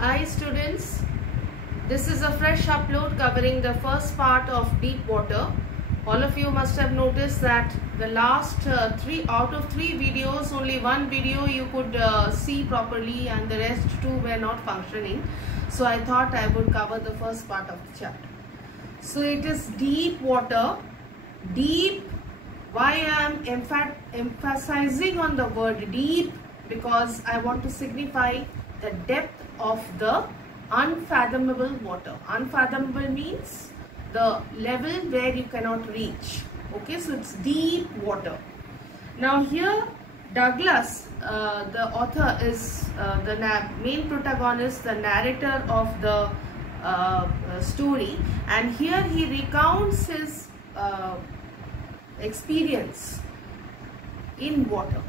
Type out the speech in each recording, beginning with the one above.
Hi students, this is a fresh upload covering the first part of deep water. All of you must have noticed that the last 3 out of 3 videos, only one video you could see properly and the rest 2 were not functioning. So I thought I would cover the first part of the chapter. So it is deep water. Deep, why I am emphasizing on the word deep, because I want to signify the depth of the unfathomable water. Unfathomable means the level where you cannot reach. Okay, so it's deep water. Now here Douglas, the author, is the main protagonist, the narrator of the story, and here he recounts his experience in water.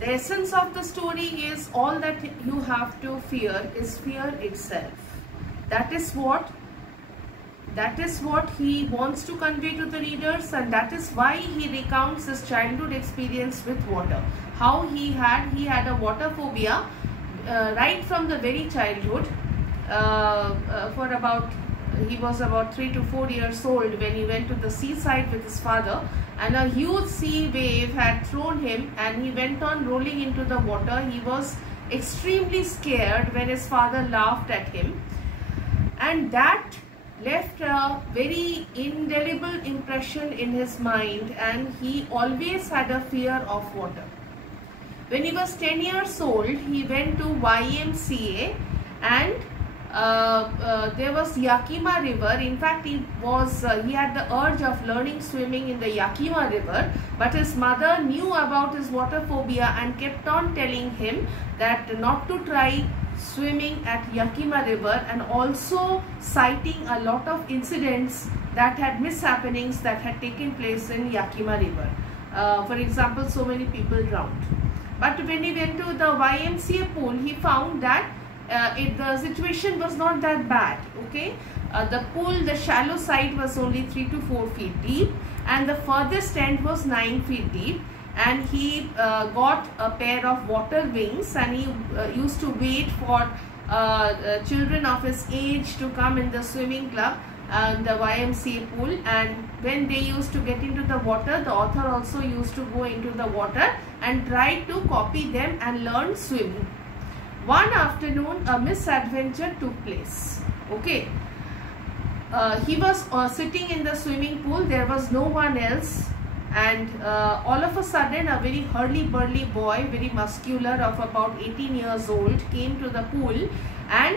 The essence of the story is all that you have to fear is fear itself. That is what he wants to convey to the readers, and that is why he recounts his childhood experience with water. How he had a water phobia right from the very childhood. He was about 3 to 4 years old when he went to the seaside with his father, and a huge sea wave had thrown him and he went on rolling into the water. He was extremely scared when his father laughed at him, and that left a very indelible impression in his mind, and he always had a fear of water. When he was 10 years old, he went to YMCA, and there was Yakima River. In fact, he had the urge of learning swimming in the Yakima River, but his mother knew about his water phobia and kept on telling him that not to try swimming at Yakima River, and also citing a lot of incidents that had mishappenings that had taken place in Yakima River. For example, so many people drowned. But when he went to the YMCA pool, he found that the situation was not that bad. Okay, the pool, the shallow side was only 3 to 4 feet deep, and the furthest end was 9 feet deep. And he got a pair of water wings, and he used to wait for children of his age to come in the swimming club and the YMCA pool. And when they used to get into the water, the author also used to go into the water and try to copy them and learn swimming. One afternoon, a misadventure took place. Okay, he was sitting in the swimming pool. There was no one else, and all of a sudden a very hurly-burly boy, very muscular, of about 18 years old, came to the pool. And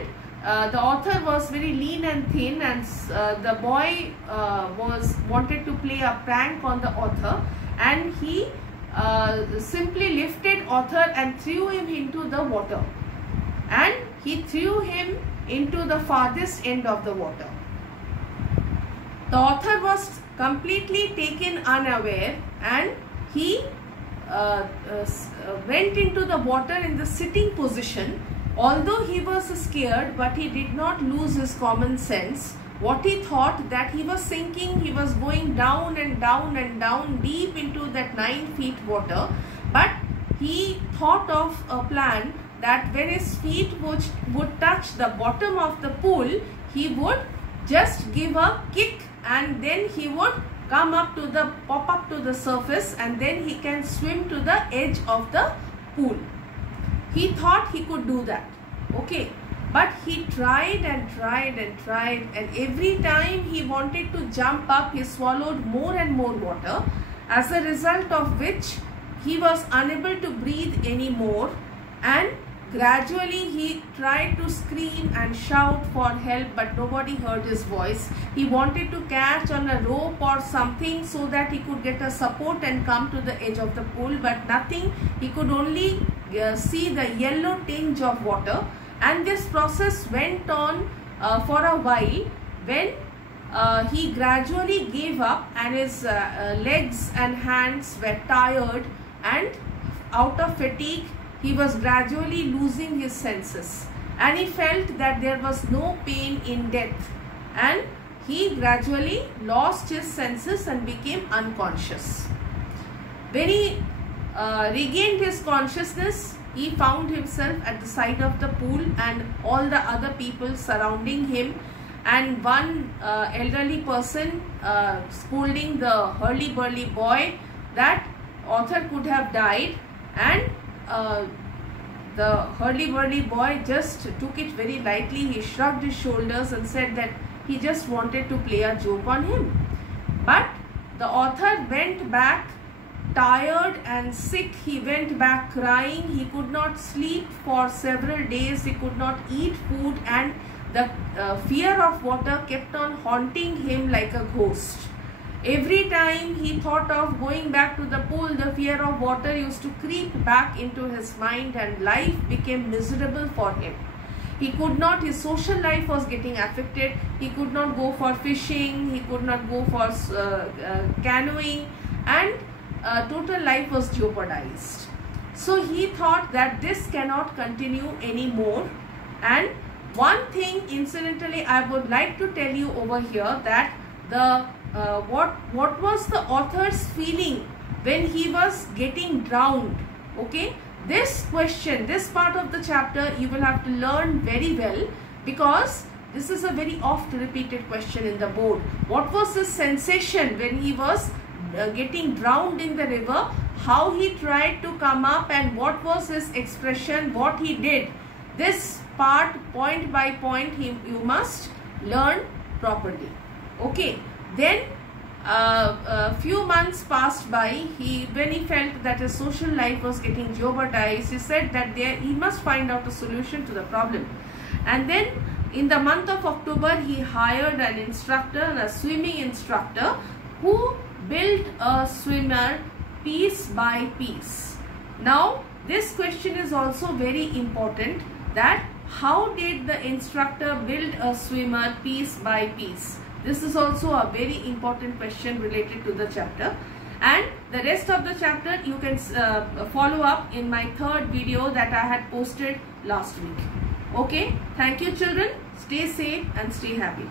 the author was very lean and thin, and the boy wanted to play a prank on the author, and he simply lifted author and threw him into the water. And he threw him into the farthest end of the water. The author was completely taken unaware, and he went into the water in the sitting position. Although he was scared, but he did not lose his common sense. What he thought, that he was sinking, he was going down and down and down deep into that 9 feet water. But he thought of a plan that when his feet would touch the bottom of the pool, he would just give a kick, and then he would pop up to the surface, and then he can swim to the edge of the pool. He thought he could do that. Okay, but he tried and tried and tried, and every time he wanted to jump up, he swallowed more and more water, as a result of which he was unable to breathe anymore. And gradually he tried to scream and shout for help, but nobody heard his voice. He wanted to catch on a rope or something so that he could get a support and come to the edge of the pool, but nothing. He could only see the yellow tinge of water. And this process went on for a while, when he gradually gave up, and his legs and hands were tired, and out of fatigue he was gradually losing his senses, and he felt that there was no pain in death, and he gradually lost his senses and became unconscious. When he regained his consciousness, he found himself at the side of the pool and all the other people surrounding him, and one elderly person scolding the hurly-burly boy that author could have died, and the hurly-burly boy just took it very lightly. He shrugged his shoulders and said that he just wanted to play a joke on him. But the author went back tired and sick. He went back crying. He could not sleep for several days. He could not eat food, and the fear of water kept on haunting him like a ghost. Every time he thought of going back to the pool, the fear of water used to creep back into his mind, and life became miserable for him. He could not, his social life was getting affected. He could not go for fishing, he could not go for canoeing, and total life was jeopardized. So he thought that this cannot continue anymore. And one thing incidentally I would like to tell you over here, that the what was the author's feeling when he was getting drowned. Okay, this question, this part of the chapter you will have to learn very well, because this is a very oft repeated question in the board. What was his sensation when he was getting drowned in the river? How he tried to come up, and what was his expression, what he did? This part, point by point, you must learn properly. Okay. Then a few months passed by. When he felt that his social life was getting jeopardized, he said that he must find out a solution to the problem. And then in the month of October, he hired an instructor, a swimming instructor, who built a swimmer piece by piece. Now this question is also very important, that how did the instructor build a swimmer piece by piece? This is also a very important question related to the chapter, and the rest of the chapter you can follow up in my third video that I had posted last week. Okay, thank you children. Stay safe and stay happy.